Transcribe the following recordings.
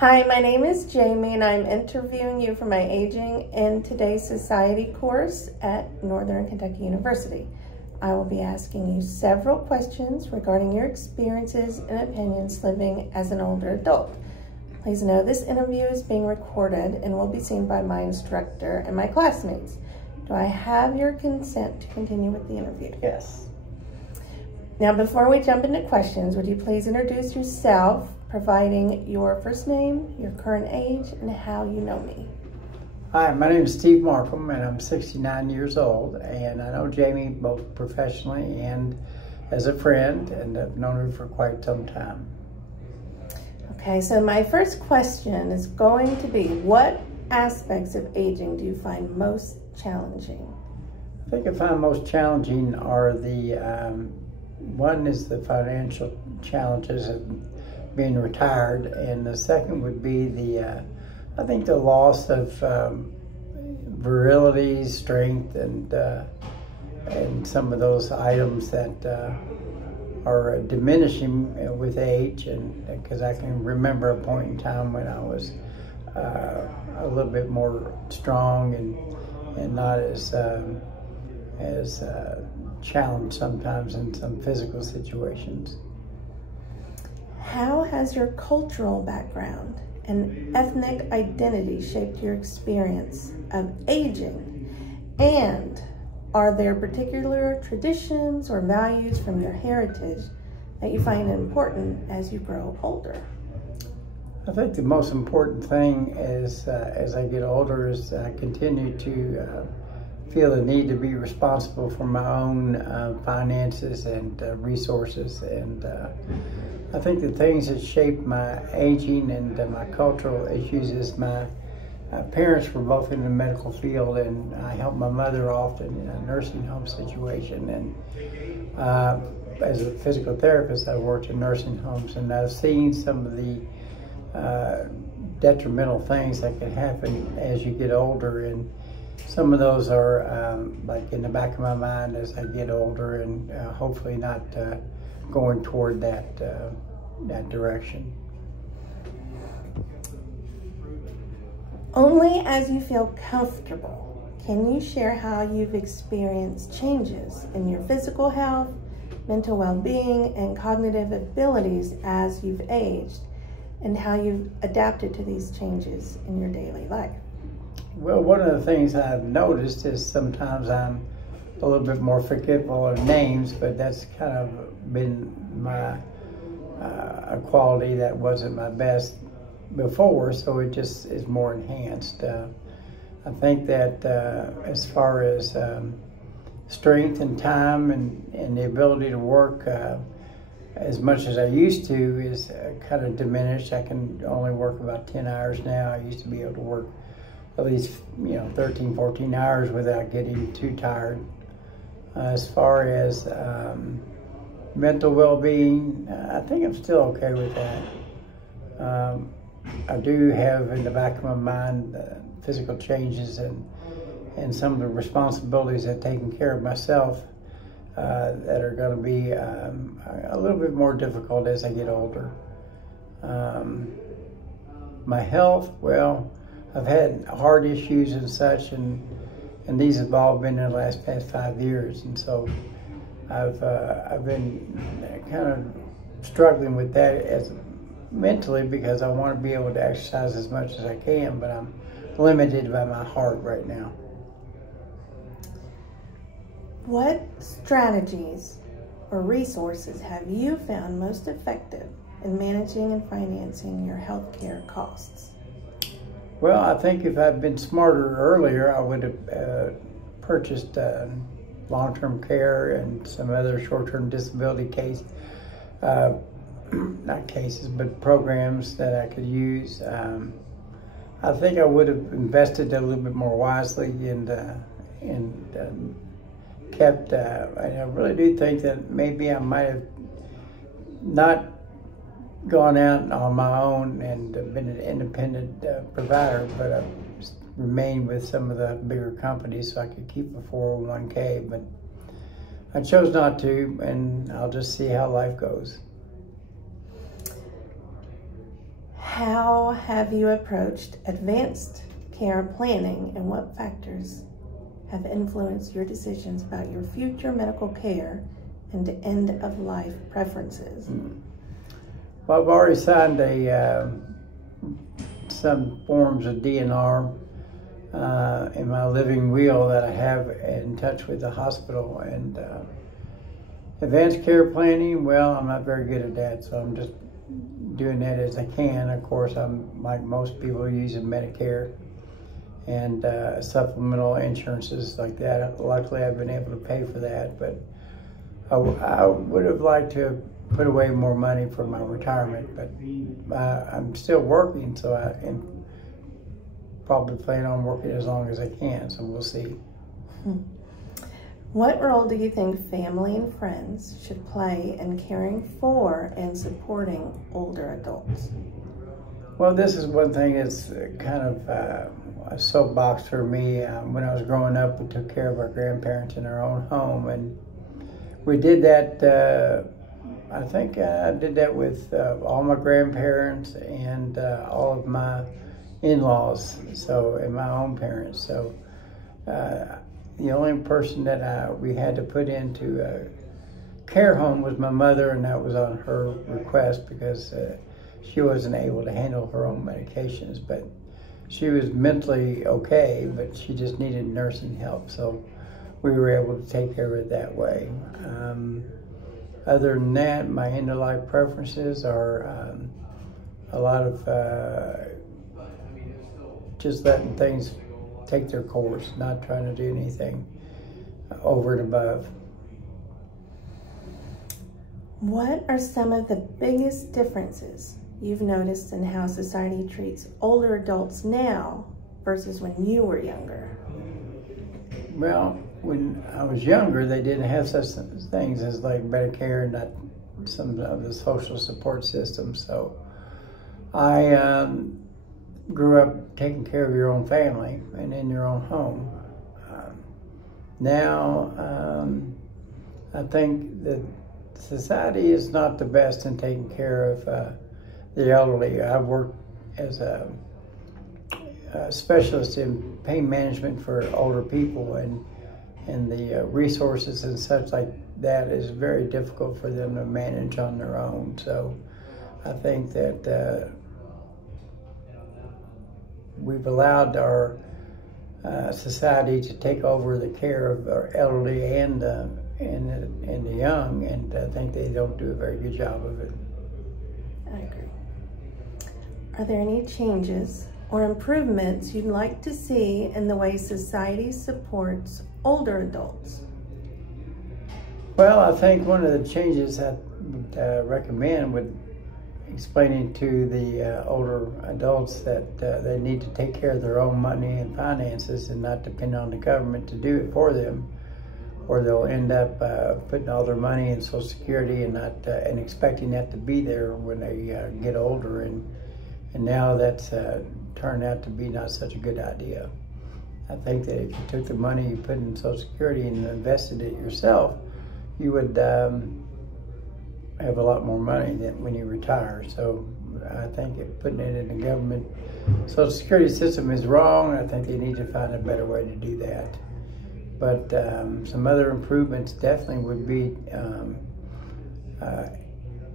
Hi, my name is Jamie and I'm interviewing you for my Aging in Today's Society course at Northern Kentucky University. I will be asking you several questions regarding your experiences and opinions living as an older adult. Please know this interview is being recorded and will be seen by my instructor and my classmates. Do I have your consent to continue with the interview? Yes. Now, before we jump into questions, would you please introduce yourself, providing your first name, your current age, and how you know me? Hi, my name is Steve Markham, and I'm 69 years old, and I know Jamie both professionally and as a friend, and I've known her for quite some time. Okay, so my first question is going to be, what aspects of aging do you find most challenging? I think I find most challenging are one is the financial challenges of being retired, and the second would be I think the loss of virility, strength, and some of those items that are diminishing with age, and because I can remember a point in time when I was a little bit more strong and not as challenged sometimes in some physical situations. How has your cultural background and ethnic identity shaped your experience of aging? And are there particular traditions or values from your heritage that you find important as you grow older? I think the most important thing is, as I get older, is I continue to feel the need to be responsible for my own finances and resources. And I think the things that shaped my aging and my cultural issues is my parents were both in the medical field, and I helped my mother often in a nursing home situation. And as a physical therapist, I worked in nursing homes, and I've seen some of the detrimental things that can happen as you get older, and some of those are like in the back of my mind as I get older, and hopefully not going toward that direction. Only as you feel comfortable, can you share how you've experienced changes in your physical health, mental well-being, and cognitive abilities as you've aged, and how you've adapted to these changes in your daily life? Well, one of the things I've noticed is sometimes I'm a little bit more forgetful of names, but that's kind of been my a quality that wasn't my best before, so it just is more enhanced. I think that as far as strength and time and the ability to work as much as I used to is kind of diminished. I can only work about 10 hours now. I used to be able to work at least 13, 14 hours without getting too tired. As far as mental well-being, I think I'm still okay with that. I do have in the back of my mind physical changes and some of the responsibilities of taking care of myself that are going to be a little bit more difficult as I get older. My health, well, I've had heart issues and such, and these have all been in the past 5 years, and so I've been kind of struggling with that as mentally, because I want to be able to exercise as much as I can, but I'm limited by my heart right now. What strategies or resources have you found most effective in managing and financing your healthcare costs? Well, I think if I'd been smarter earlier, I would have purchased long-term care and some other short-term disability not cases, but programs that I could use. I think I would have invested a little bit more wisely and kept, I really do think that maybe I might have not gone out on my own and been an independent provider, but I remained with some of the bigger companies so I could keep a 401k, but I chose not to, and I'll just see how life goes. How have you approached advanced care planning, and what factors have influenced your decisions about your future medical care and end-of-life preferences? Well, I've already signed some forms of DNR in my living will that I have in touch with the hospital. And advanced care planning, well, I'm not very good at that, so I'm just doing that as I can. Of course, I'm like most people using Medicare and supplemental insurances like that. Luckily, I've been able to pay for that, but I would have liked to put away more money for my retirement, but I'm still working, so I am probably plan on working as long as I can, so we'll see. What role do you think family and friends should play in caring for and supporting older adults? Well, this is one thing that's kind of a soapbox for me. When I was growing up, we took care of our grandparents in our own home, and we did that, I think I did that with all my grandparents and all of my in-laws, so, and my own parents. So the only person that we had to put into a care home was my mother, and that was on her request because she wasn't able to handle her own medications. But she was mentally okay, but she just needed nursing help, so we were able to take care of it that way. Other than that, my end-of-life preferences are a lot of just letting things take their course, not trying to do anything over and above. What are some of the biggest differences you've noticed in how society treats older adults now versus when you were younger? Well, when I was younger, they didn't have such things as like Medicare and not some of the social support systems. So I grew up taking care of your own family and in your own home. Now, I think that society is not the best in taking care of the elderly. I worked as a specialist in pain management for older people, and the resources and such like that is very difficult for them to manage on their own. So I think that we've allowed our society to take over the care of our elderly and the young, and I think they don't do a very good job of it. I agree. Are there any changes or improvements you'd like to see in the way society supports older adults? Well, I think one of the changes I would recommend would explaining to the older adults that they need to take care of their own money and finances and not depend on the government to do it for them, or they'll end up putting all their money in Social Security and not and expecting that to be there when they get older, and now that's turned out to be not such a good idea. I think that if you took the money you put in Social Security and invested it yourself, you would have a lot more money than when you retire. So I think putting it in the government Social Security system is wrong. I think they need to find a better way to do that. But some other improvements definitely would be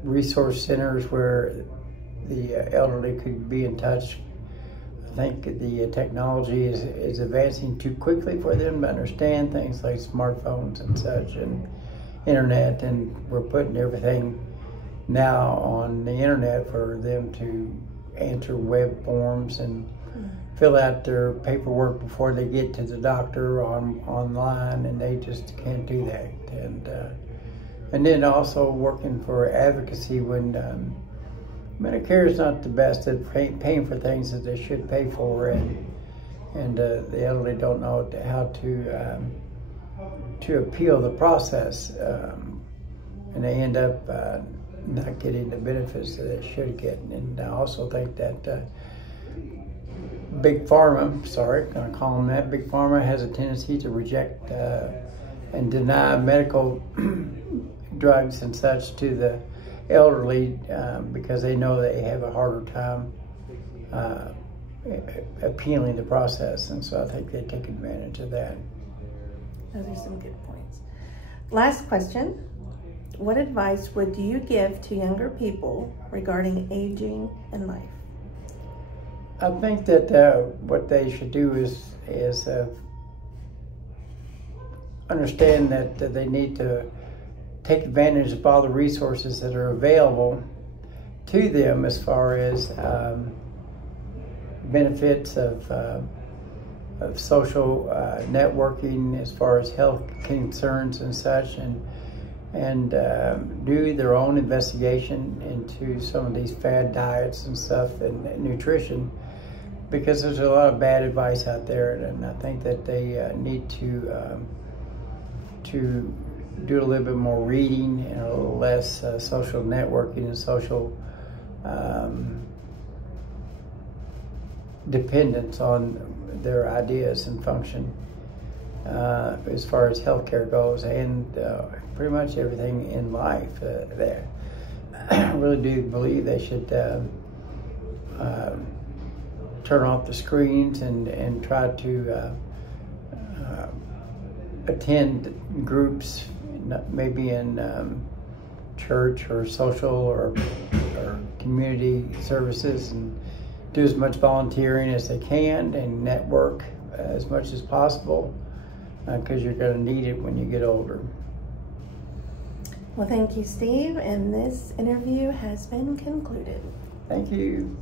resource centers where the elderly could be in touch. I think the technology is advancing too quickly for them to understand things like smartphones and such, and internet, and we're putting everything now on the internet for them to answer web forms and fill out their paperwork before they get to the doctor online, and they just can't do that. And then also working for advocacy when Medicare is not the best at paying for things that they should pay for, and the elderly don't know how to appeal the process, and they end up not getting the benefits that they should get. And I also think that Big Pharma, sorry, I'm going to call them that, Big Pharma has a tendency to reject and deny medical drugs and such to the elderly because they know they have a harder time appealing the process, and so I think they take advantage of that. Those are some good points. Last question. What advice would you give to younger people regarding aging and life? I think that what they should do is understand that they need to take advantage of all the resources that are available to them as far as benefits of social networking, as far as health concerns and such, and do their own investigation into some of these fad diets and stuff and nutrition, because there's a lot of bad advice out there, and I think that they need to do a little bit more reading and a little less social networking and social dependence on their ideas and function as far as healthcare goes, and pretty much everything in life there. I really do believe they should turn off the screens and try to attend groups, maybe in church or social or community services, and do as much volunteering as they can and network as much as possible, because you're going to need it when you get older. Well, thank you, Steve, and this interview has been concluded. Thank you.